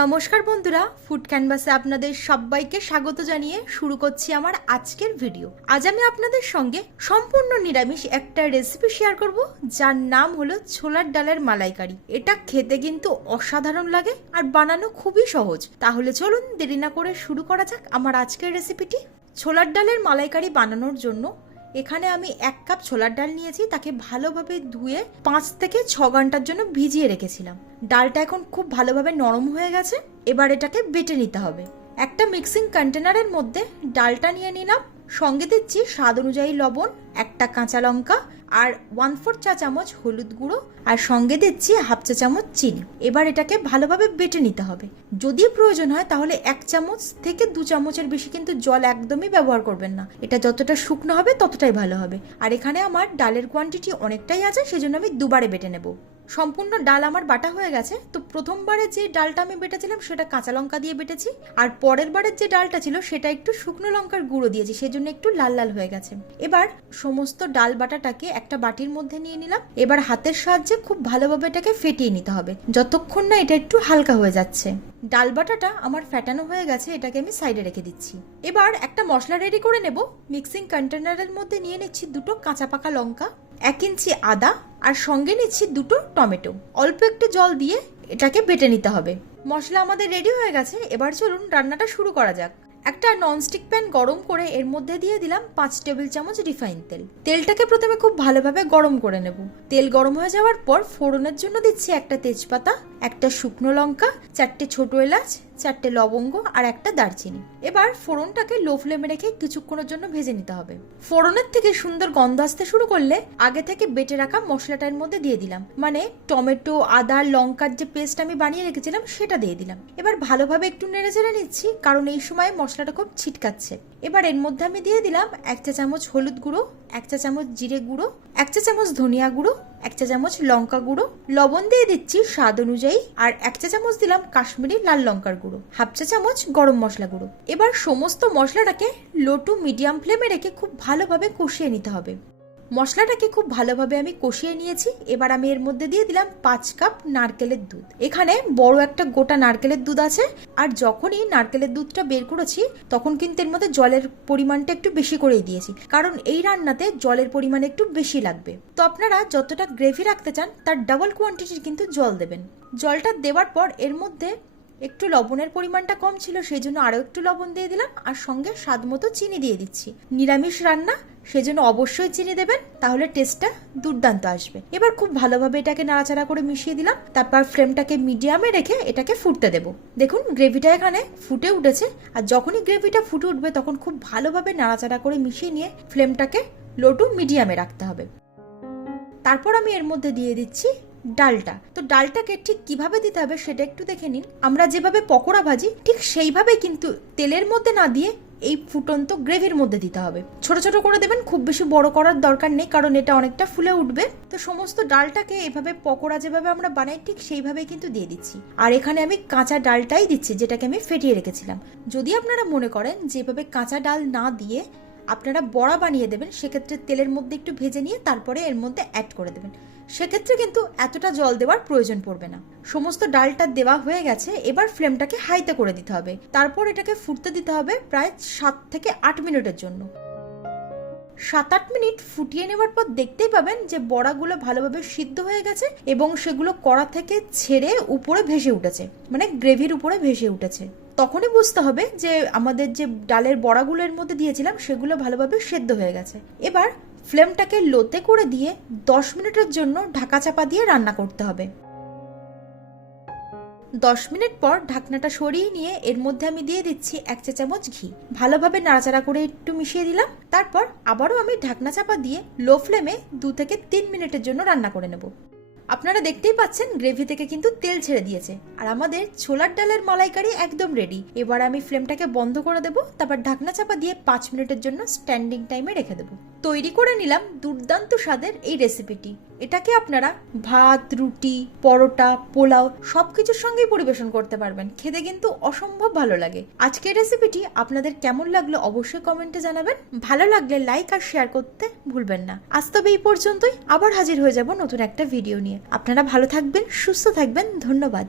নমস্কার বন্ধুরা ফুড ক্যানভাসে আপনাদের সবাইকে স্বাগত জানিয়ে শুরু করছি আমার আজকের ভিডিও আজ আমি আপনাদের সঙ্গে সম্পূর্ণ নিরামিষ একটা রেসিপি শেয়ার করব, যার নাম হলো ছোলার ডালের মালাইকারি। এটা খেতে কিন্তু অসাধারণ লাগে আর বানানো খুবই সহজ। তাহলে চলুন দেরি না করে শুরু করা যাক আমার আজকের রেসিপিটি ছোলার ডালের মালাইকারি বানানোর জন্য এখানে আমি এক কাপ ছোলার ডাল নিয়েছি, তাকে ভালোভাবে ধুয়ে পাঁচ থেকে ছ ঘণ্টার জন্য ভিজিয়ে রেখেছিলাম। ডালটা এখন খুব ভালোভাবে নরম হয়ে গেছে, এবার এটাকে বেটে নিতে হবে। একটা মিক্সিং কন্টেনারের মধ্যে ডালটা নিয়ে নিলাম, সঙ্গে দিচ্ছি স্বাদ অনুযায়ী লবণ, একটা কাঁচা লঙ্কা আর ওয়ান ফোর চা চামচ হলুদ গুঁড়ো আর সঙ্গে দিচ্ছি হাফ চা চামচ চিনি। এবার এটাকে ভালোভাবে বেটে নিতে হবে। যদি প্রয়োজন হয় তাহলে এক চামচ থেকে দু চামচের বেশি কিন্তু জল একদমই ব্যবহার করবেন না। এটা যতটা শুকনো হবে ততটাই ভালো হবে। আর এখানে আমার ডালের কোয়ান্টিটি অনেকটাই আছে, সেজন্য আমি দুবারে বেটে নেব। সম্পূর্ণ ডাল আমার বাটা হয়ে গেছে। তো প্রথমবারে যে ডালটা আমি বেটেছিলাম, সেটা কাঁচা লঙ্কা দিয়ে বেটেছি। আর পরের বারের যে ডালটা ছিল, সেটা একটু শুকনো লঙ্কার গুঁড়ো দিয়েছি, সেজন্য একটু লাল লাল হয়ে গেছে। এবার সমস্ত ডাল বাটাটাকে একটা বাটির মধ্যে নিয়ে নিলাম। এবার হাতের সাহায্যে খুব ভালোভাবে এটাকে ফেটিয়ে নিতে হবে। যতক্ষণ না এটা একটু হালকা হয়ে যাচ্ছে। ডাল বাটাটা আমার ফ্যাটানো হয়ে গেছে, এটাকে আমি সাইডে রেখে দিচ্ছি। এবার একটা মশলা রেডি করে নেব। মিক্সিং কন্টেনারের মধ্যে নিয়ে নিচ্ছি দুটো কাঁচা পাকা লঙ্কা, এক ইঞ্চি আদা আর সঙ্গে নিচ্ছি দুটো টমেটো। অল্প একটু জল দিয়ে এটাকে বেটে নিতে হবে। মশলা আমাদের রেডি হয়ে গেছে, এবার চলুন রান্নাটা শুরু করা যাক। একটা ননস্টিক প্যান গরম করে এর মধ্যে দিয়ে দিলাম পাঁচ টেবিল চামচ রিফাইন তেল। তেলটাকে প্রথমে খুব ভালোভাবে গরম করে নেব। তেল গরম হয়ে যাওয়ার পর ফোড়নের জন্য দিচ্ছি একটা তেজপাতা, একটা শুকনো লঙ্কা, চারটে ছোট এলাচ চারটে লবঙ্গ আর একটা দারচিনি। এবার ফোড়নটাকে লো ফ্লেমে রেখে কিছুক্ষণের জন্য ভেজে নিতে হবে। ফোড়নের থেকে সুন্দর গন্ধ আসতে শুরু করলে আগে থেকে বেটে রাখা মশলাটার মধ্যে দিয়ে দিলাম। মানে টমেটো, আদা, লঙ্কার যে পেস্ট আমি বানিয়ে রেখেছিলাম সেটা দিয়ে দিলাম। এবার ভালোভাবে একটু নেড়ে চেড়ে নিচ্ছি, কারণ এই সময় মশলাটা খুব ছিটকাচ্ছে। এবার এর মধ্যে আমি দিয়ে দিলাম এক চা চামচ হলুদ গুঁড়ো, এক চা চামচ জিরে গুঁড়ো, এক চা চামচ ধনিয়া গুঁড়ো এক চা চামচ লঙ্কা গুঁড়ো, লবণ দিয়ে দিচ্ছি স্বাদ অনুযায়ী, আর এক চা চামচ দিলাম কাশ্মীরি লাল লঙ্কার গুঁড়ো, হাফ চা চামচ গরম মশলা গুঁড়ো। এবার সমস্ত মশলাটাকে লো টু মিডিয়াম ফ্লেমে রেখে খুব ভালোভাবে কষিয়ে নিতে হবে। মশলাটাকে খুব ভালোভাবে আমি কষিয়ে নিয়েছি। এবার আমি এর মধ্যে দিয়ে দিলাম পাঁচ কাপ নারকেলের দুধ। এখানে বড় একটা গোটা নারকেলের দুধ আছে। আর যখনই নারকেলের দুধটা বের করেছি, তখন কিন্তু এর মধ্যে জলের পরিমাণটা একটু বেশি করেই দিয়েছি। কারণ এই রান্নাতে জলের পরিমাণ একটু বেশি লাগবে। তো আপনারা যতটা গ্রেভি রাখতে চান, তার ডাবল কোয়ান্টিটির কিন্তু জল দেবেন। জলটা দেওয়ার পর এর মধ্যে একটু লবণের পরিমাণটা কম ছিল, সেই জন্য আরও একটু লবণ দিয়ে দিলাম। আর সঙ্গে স্বাদ মতো চিনি দিয়ে দিচ্ছি। নিরামিষ রান্না সেজন্য অবশ্যই চিনি দেবেন, তাহলে টেস্টটা দুর্দান্ত আসবে। এবার খুব ভালোভাবে এটাকে নাড়াচাড়া করে মিশিয়ে দিলাম, তারপর ফ্লেমটাকে মিডিয়ামে রেখে এটাকে ফুটতে দেবো। দেখুন গ্রেভিটা এখানে ফুটে উঠেছে, আর যখনই গ্রেভিটা ফুটে উঠবে, তখন খুব ভালোভাবে নাড়াচাড়া করে মিশিয়ে নিয়ে ফ্লেমটাকে লো টু মিডিয়ামে রাখতে হবে। তারপর আমি এর মধ্যে দিয়ে দিচ্ছি ডালটা। তো ডালটাকে ঠিক কীভাবে দিতে হবে সেটা একটু দেখে নিন। আমরা যেভাবে পকোড়া ভাজি, ঠিক সেইভাবে কিন্তু তেলের মধ্যে না দিয়ে এই ফুটন্ত গ্রেভির মধ্যে দিতে হবে। ছোট ছোট করে দেবেন, খুব বেশি বড় করার দরকার নেই, কারণ এটা অনেকটা ফুলে উঠবে। তো সমস্ত ডালটাকে এভাবে পকোড়া যেভাবে আমরা বানাই, ঠিক সেইভাবেই কিন্তু দিয়ে দিচ্ছি। আর এখানে আমি কাঁচা ডালটাই দিচ্ছি, যেটাকে আমি ফেটিয়ে রেখেছিলাম। যদি আপনারা মনে করেন যেভাবে কাঁচা ডাল না দিয়ে আপনারা বড়া বানিয়ে দেবেন, সেক্ষেত্রে তেলের মধ্যে একটু ভেজে নিয়ে তারপরে এর মধ্যে অ্যাড করে দেবেন। সেক্ষেত্রে কিন্তু এতটা জল দেওয়ার প্রয়োজন পড়বে না। সমস্ত ডালটা দেওয়া হয়ে গেছে, এবার ফ্লেমটাকে হাইতে করে দিতে হবে। তারপর এটাকে ফুটতে দিতে হবে প্রায় সাত থেকে আট মিনিটের জন্য। সাত আট মিনিট ফুটিয়ে নেওয়ার পর দেখতেই পাবেন যে বড়াগুলো ভালোভাবে সিদ্ধ হয়ে গেছে এবং সেগুলো কড়া থেকে ছেড়ে উপরে ভেসে উঠেছে মানে গ্রেভির উপরে ভেসে উঠেছে। তখনই বুঝতে হবে যে আমাদের যে ডালের বড়াগুলোর মধ্যে দিয়েছিলাম, সেগুলো ভালোভাবে সেদ্ধ হয়ে গেছে। এবার ফ্লেমটাকে লোতে করে দিয়ে দশ মিনিটের জন্য ঢাকা চাপা দিয়ে রান্না করতে হবে। দশ মিনিট পর ঢাকনাটা সরিয়ে নিয়ে এর মধ্যে আমি দিয়ে দিচ্ছি এক চা চামচ ঘি। ভালোভাবে নাড়াচাড়া করে একটু মিশিয়ে দিলাম। তারপর আবারও আমি ঢাকনা চাপা দিয়ে লো ফ্লেমে দু থেকে তিন মিনিটের জন্য রান্না করে নেব। আপনারা দেখতেই পাচ্ছেন গ্রেভি থেকে কিন্তু তেল ছেড়ে দিয়েছে। আর আমাদের ছোলার ডালের মালাইকারি একদম রেডি। এবার আমি ফ্লেমটাকে বন্ধ করে দেবো। তারপর ঢাকনা চাপা দিয়ে পাঁচ মিনিটের জন্য স্ট্যান্ডিং টাইমে রেখে দেবো। তৈরি করে নিলাম দুর্দান্ত স্বাদের এই রেসিপিটি এটাকে আপনারা ভাত, রুটি, পরোটা, পোলাও সবকিছুর সঙ্গেই পরিবেশন করতে পারবেন। খেতে কিন্তু অসম্ভব ভালো লাগে। আজকের রেসিপিটি আপনাদের কেমন লাগল অবশ্যই কমেন্টে জানাবেন। ভালো লাগলে লাইক আর শেয়ার করতে ভুলবেন না। আজ তবে এই পর্যন্তই। আবার হাজির হয়ে যাব নতুন একটা ভিডিও নিয়ে। আপনারা ভালো থাকবেন, সুস্থ থাকবেন। ধন্যবাদ।